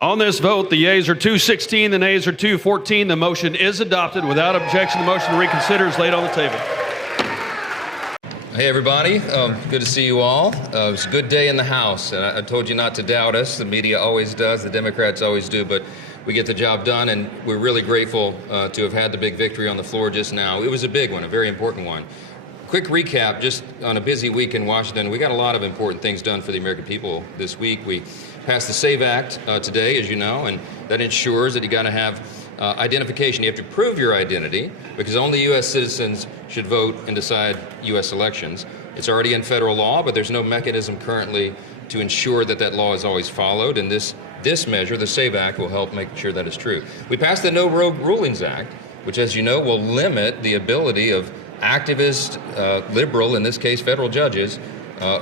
On this vote, the yeas are 216, the nays are 214. The motion is adopted. Without objection, the motion to reconsider is laid on the table. Hey, everybody. Good to see you all. It was a good day in the House, and I told you not to doubt us. The media always does. The Democrats always do, but we get the job done, and we're really grateful to have had the big victory on the floor just now. It was a big one, a very important one. Quick recap, just on a busy week in Washington, we got a lot of important things done for the American people this week. We passed the SAVE Act today, as you know, and that ensures that you got to have identification. You have to prove your identity because only U.S. citizens should vote and decide U.S. elections. It's already in federal law, but there's no mechanism currently to ensure that that law is always followed, and this measure, the SAVE Act, will help make sure that is true. We passed the No Rogue Rulings Act, which, as you know, will limit the ability of activist, liberal, in this case federal judges,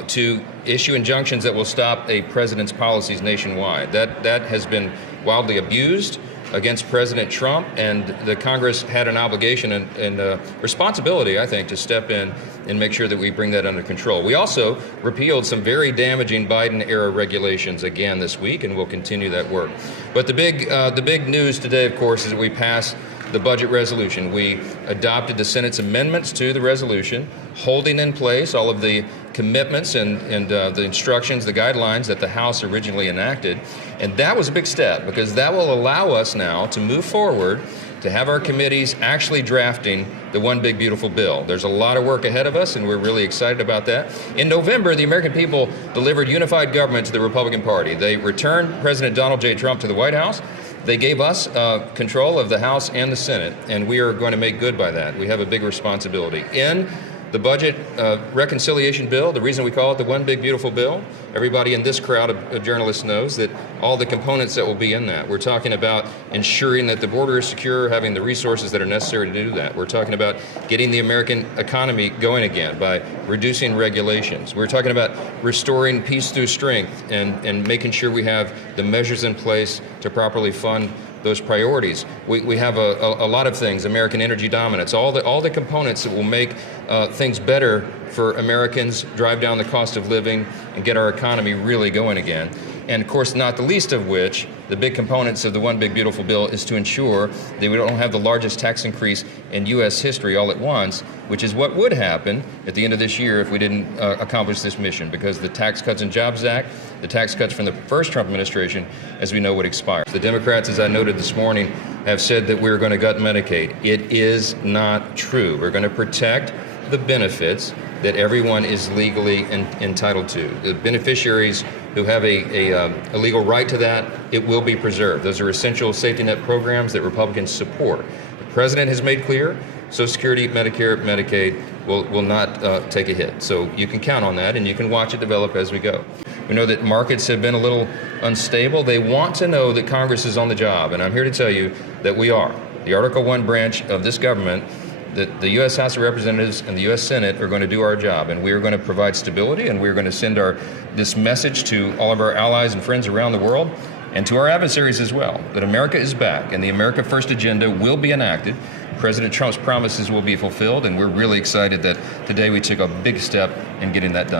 to issue injunctions that will stop a president's policies nationwide. That has been wildly abused against President Trump, and the Congress had an obligation and responsibility, I think, to step in and make sure that we bring that under control. We also repealed some very damaging Biden-era regulations again this week, and we'll continue that work. But the big news today, of course, is that we passed the budget resolution. We adopted the Senate's amendments to the resolution, holding in place all of the commitments and the instructions, the guidelines that the House originally enacted. And that was a big step because that will allow us now to move forward, to have our committees actually drafting the One Big Beautiful Bill. There's a lot of work ahead of us, and we're really excited about that. In November, the American people delivered unified government to the Republican Party. They returned President Donald J. Trump to the White House. They gave us control of the House and the Senate, and we are going to make good by that. We have a big responsibility. In the budget reconciliation bill, the reason we call it the One Big Beautiful Bill, everybody in this crowd of journalists knows that all the components that will be in that. We're talking about ensuring that the border is secure, having the resources that are necessary to do that. We're talking about getting the American economy going again by reducing regulations. We're talking about restoring peace through strength and making sure we have the measures in place to properly fund those priorities. We have a lot of things, American energy dominance, all the components that will make things better for Americans, drive down the cost of living, and get our economy really going again. And of course, not the least of which, the big components of the One Big Beautiful Bill is to ensure that we don't have the largest tax increase in U.S. history all at once, which is what would happen at the end of this year if we didn't accomplish this mission, because the Tax Cuts and Jobs Act, the tax cuts from the first Trump administration, as we know, would expire. The Democrats, as I noted this morning, have said that we're going to gut Medicaid. It is not true. We're going to protect the benefits that everyone is legally entitled to. The beneficiaries who have a legal right to that, it will be preserved. Those are essential safety net programs that Republicans support. The president has made clear Social Security, Medicare, Medicaid will not take a hit. So you can count on that, and you can watch it develop as we go. We know that markets have been a little unstable. They want to know that Congress is on the job, and I'm here to tell you that we are. The Article 1 branch of this government, that the U.S. House of Representatives and the U.S. Senate are going to do our job, and we are going to provide stability, and we're going to send this message to all of our allies and friends around the world, and to our adversaries as well, that America is back, and the America First agenda will be enacted. President Trump's promises will be fulfilled, and we're really excited that today we took a big step in getting that done.